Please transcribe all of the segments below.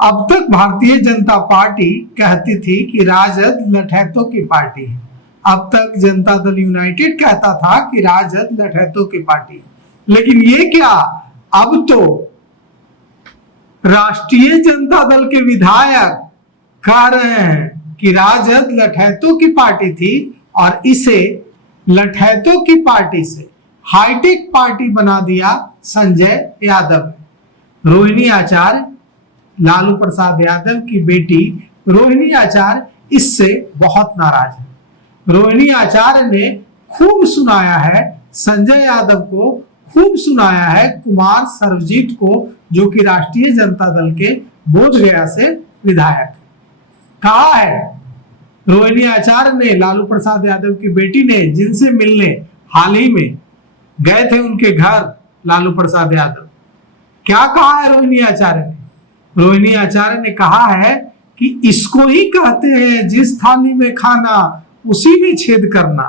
अब तक भारतीय जनता पार्टी कहती थी कि राजद लठैतों की पार्टी है। अब तक जनता दल यूनाइटेड कहता था कि राजद लठैतों की पार्टी है। लेकिन ये क्या, अब तो राष्ट्रीय जनता दल के विधायक कह रहे हैं कि राजद लठैतों की पार्टी थी और इसे लठैतों की पार्टी से हाईटेक पार्टी बना दिया संजय यादव ने। रोहिणी आचार्य, लालू प्रसाद यादव की बेटी रोहिणी आचार्य इससे बहुत नाराज है। रोहिणी आचार्य ने खूब सुनाया है संजय यादव को, खूब सुनाया है कुमार सर्वजीत को, जो कि राष्ट्रीय जनता दल के बोधगया से विधायक। कहा है रोहिणी आचार्य ने, लालू प्रसाद यादव की बेटी ने, जिनसे मिलने हाल ही में गए थे उनके घर लालू प्रसाद यादव, क्या कहा है रोहिणी आचार्य ने? रोहिणी आचार्य ने कहा है कि इसको ही कहते हैं जिस थाली में खाना उसी में छेद करना।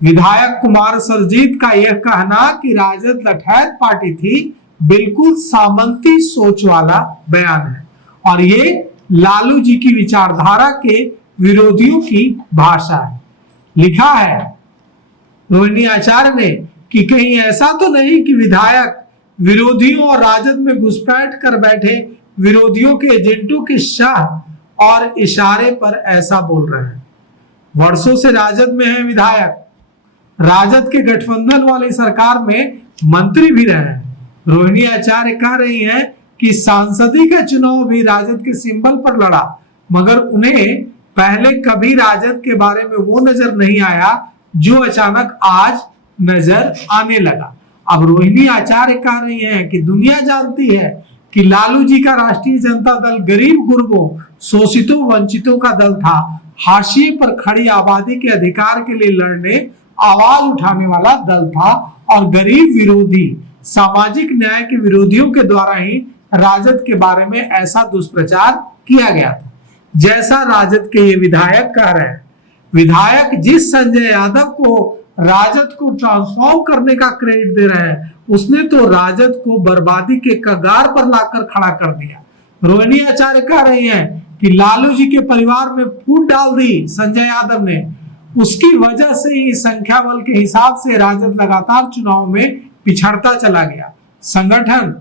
विधायक कुमार सर्वजीत का यह कहना कि राजद लठैत पार्टी थी, बिल्कुल सामंती सोच वाला बयान है और ये लालू जी की विचारधारा के विरोधियों की भाषा है। लिखा है रोहिणी आचार्य ने कि कहीं ऐसा तो नहीं कि विधायक विरोधियों और राजद में घुसपैठ कर बैठे विरोधियों के एजेंटों के शाह और इशारे पर ऐसा बोल रहे हैं। वर्षों से राजद में है विधायक, राजद के गठबंधन वाली सरकार में मंत्री भी रहे हैं। रोहिणी आचार्य कह रही हैं कि सांसदी का चुनाव भी राजद के सिंबल पर लड़ा, मगर उन्हें पहले कभी राजद के बारे में वो नजर नहीं आया जो अचानक आज नजर आने लगा। अब रोहिणी आचार्य कह रही हैं कि दुनिया जानती है कि लालू जी का राष्ट्रीय जनता दल गरीब गुरबों, शोषितों, वंचितों का दल था, हाशिए पर खड़ी आबादी के अधिकार के लिए लड़ने, आवाज उठाने वाला दल था और गरीब विरोधी, सामाजिक न्याय के विरोधियों के द्वारा ही राजद के बारे में ऐसा दुष्प्रचार किया गया था जैसा राजद के ये विधायक कह रहे हैं। विधायक जिस संजय यादव को राजद को ट्रांसफॉर्म करने का क्रेडिट दे रहे हैं, उसने तो राजद को बर्बादी के कगार पर लाकर खड़ा कर दिया। रोहिणी आचार्य कह रही हैं कि लालू जी के परिवार में फूट डाल दी संजय यादव ने, उसकी वजह से ही संख्या बल के हिसाब से राजद लगातार चुनाव में पिछड़ता चला गया। संगठन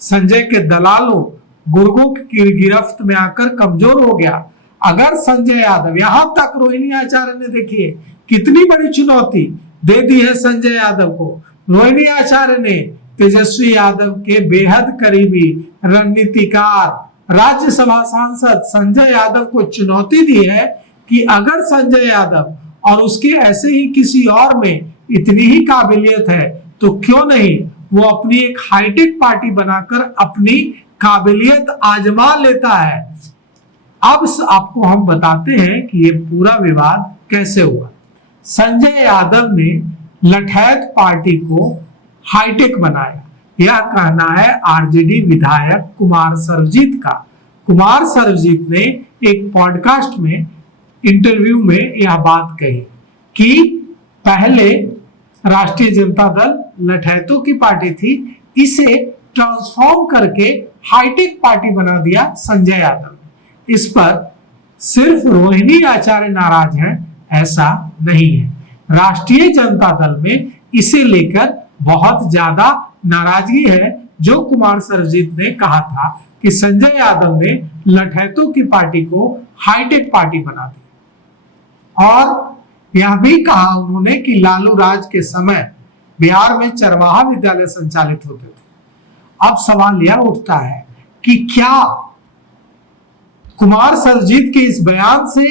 संजय के दलालों, गुर्गों की गिरफ्त में आकर कमजोर हो गया। अगर संजय यादव, यहां तक रोहिणी आचार्य ने देखिए कितनी बड़ी चुनौती दे दी है संजय यादव को। रोहिणी आचार्य ने तेजस्वी यादव के बेहद करीबी रणनीतिकार, राज्यसभा सांसद संजय यादव को चुनौती दी है कि अगर संजय यादव और उसके ऐसे ही किसी और में इतनी ही काबिलियत है तो क्यों नहीं वो अपनी एक हाईटेक पार्टी बनाकर अपनी काबिलियत आजमा लेता है। अब आपको हम बताते हैं कि ये पूरा विवाद कैसे हुआ। संजय यादव ने लठैत पार्टी को हाईटेक बनाया, यह कहना है आरजेडी विधायक कुमार सर्वजीत का। कुमार सर्वजीत ने एक पॉडकास्ट में, इंटरव्यू में यह बात कही कि पहले राष्ट्रीय जनता दल लठैतों की पार्टी थी, इसे ट्रांसफॉर्म करके हाईटेक पार्टी बना दिया संजय यादव ने। इस पर सिर्फ रोहिणी आचार्य नाराज हैं ऐसा नहीं है, राष्ट्रीय जनता दल में इसे लेकर बहुत ज्यादा नाराजगी है। जो कुमार सर्वजीत ने कहा था कि संजय यादव ने लठैतों की पार्टी को हाईटेक पार्टी बना दी, और यह भी कहा उन्होंने कि लालू राज के समय बिहार में चरवाहा विद्यालय संचालित होते थे। अब सवाल यह उठता है कि क्या कुमार सर्वजीत के इस बयान से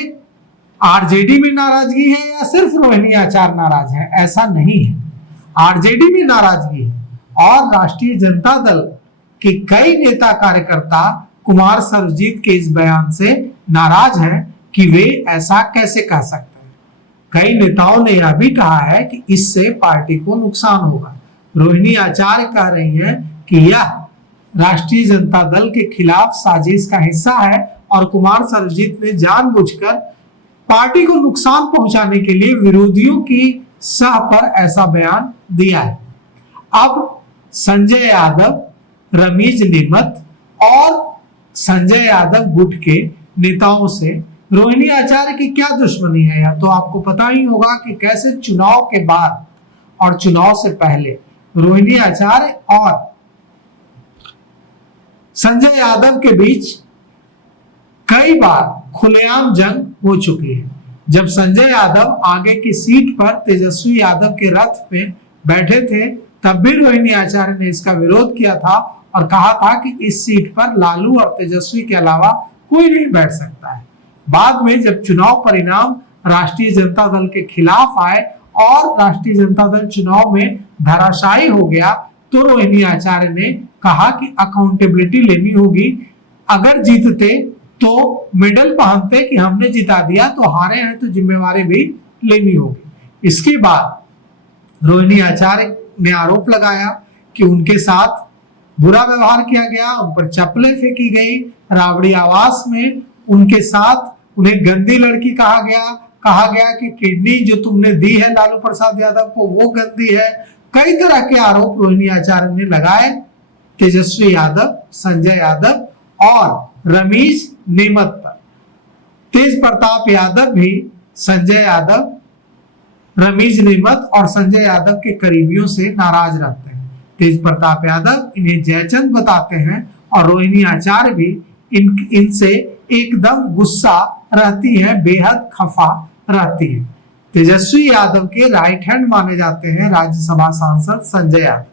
आरजेडी में नाराजगी है या सिर्फ रोहिणी आचार्य नाराज है? ऐसा नहीं है, आरजेडी में नाराजगी है और राष्ट्रीय जनता दल के कई नेता कार्यकर्ता कुमार सर्वजीत के इस बयान से नाराज हैं कि वे ऐसा कैसे कह सकते हैं। कई नेताओं ने यह भी कहा है कि इससे पार्टी को नुकसान होगा। रोहिणी आचार्य कह रही हैं कि यह राष्ट्रीय जनता दल के खिलाफ साजिश का हिस्सा है और कुमार सर्वजीत ने जानबूझकर पार्टी को नुकसान पहुंचाने के लिए विरोधियों की सह पर ऐसा बयान दिया है। अब संजय यादव, रमीज नेमत और संजय यादव गुट के नेताओं से रोहिणी आचार्य की क्या दुश्मनी है, या तो आपको पता ही होगा कि कैसे चुनाव के बाद और चुनाव से पहले रोहिणी आचार्य और संजय यादव के बीच कई बार खुलेआम जंग हो चुकी है। जब संजय यादव आगे की सीट पर तेजस्वी यादव के रथ में बैठे थे तब भी रोहिणी आचार्य ने इसका विरोध किया था और कहा था कि इस सीट पर लालू और तेजस्वी के अलावा कोई नहीं बैठ सकता है। बाद में जब चुनाव परिणाम राष्ट्रीय जनता दल के खिलाफ आए और राष्ट्रीय जनता दल चुनाव में धराशायी हो गया तो रोहिणी आचार्य ने कहा कि अकाउंटेबिलिटी लेनी होगी, अगर जीतते तो मेडल पहनते कि हमने जिता दिया, तो हारे हैं तो जिम्मेवारी भी लेनी होगी। इसके बाद रोहिणी आचार्य ने आरोप लगाया कि उनके साथ बुरा व्यवहार किया गया, उन पर चप्पलें फेंकी गई, राबड़ी आवास में उनके साथ उन्हें गंदी लड़की कहा गया कि किडनी जो तुमने दी है लालू प्रसाद यादव को वो गंदी है। कई तरह के आरोप रोहिणी आचार्य ने लगाए तेजस्वी यादव, संजय यादव और रमीज नेमत पर। तेज प्रताप यादव भी संजय यादव, रमीज नेमत और संजय यादव के करीबियों से नाराज रहते हैं। तेज प्रताप यादव इन्हें जयचंद बताते हैं और रोहिणी आचार्य भी इनसे एकदम गुस्सा रहती है, बेहद खफा रहती है। तेजस्वी यादव के राइट हैंड माने जाते हैं राज्यसभा सांसद संजय यादव।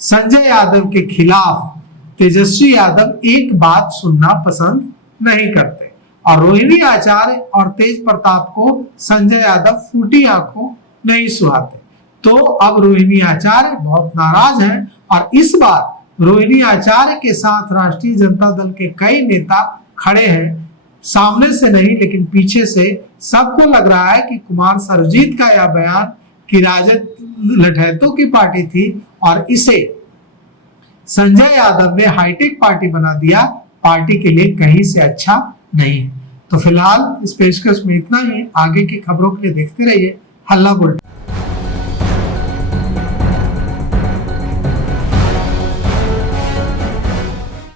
संजय यादव के खिलाफ तेजस्वी यादव एक बात सुनना पसंद नहीं करते और रोहिणी आचार्य और तेज प्रताप को संजय यादव फूटी आंखों नहीं सुहाते। तो अब रोहिणी आचार्य बहुत नाराज हैं और इस बार रोहिणी आचार्य के साथ राष्ट्रीय जनता दल के कई नेता खड़े हैं, सामने से नहीं लेकिन पीछे से। सबको लग रहा है कि कुमार सर्वजीत का यह बयान कि राजद लठैतों की पार्टी थी और इसे संजय यादव ने हाईटेक पार्टी बना दिया, पार्टी के लिए कहीं से अच्छा नहीं है। तो फिलहाल इस पेशकश में इतना ही। आगे की खबरों के लिए देखते रहिए हल्ला बुलेटिन।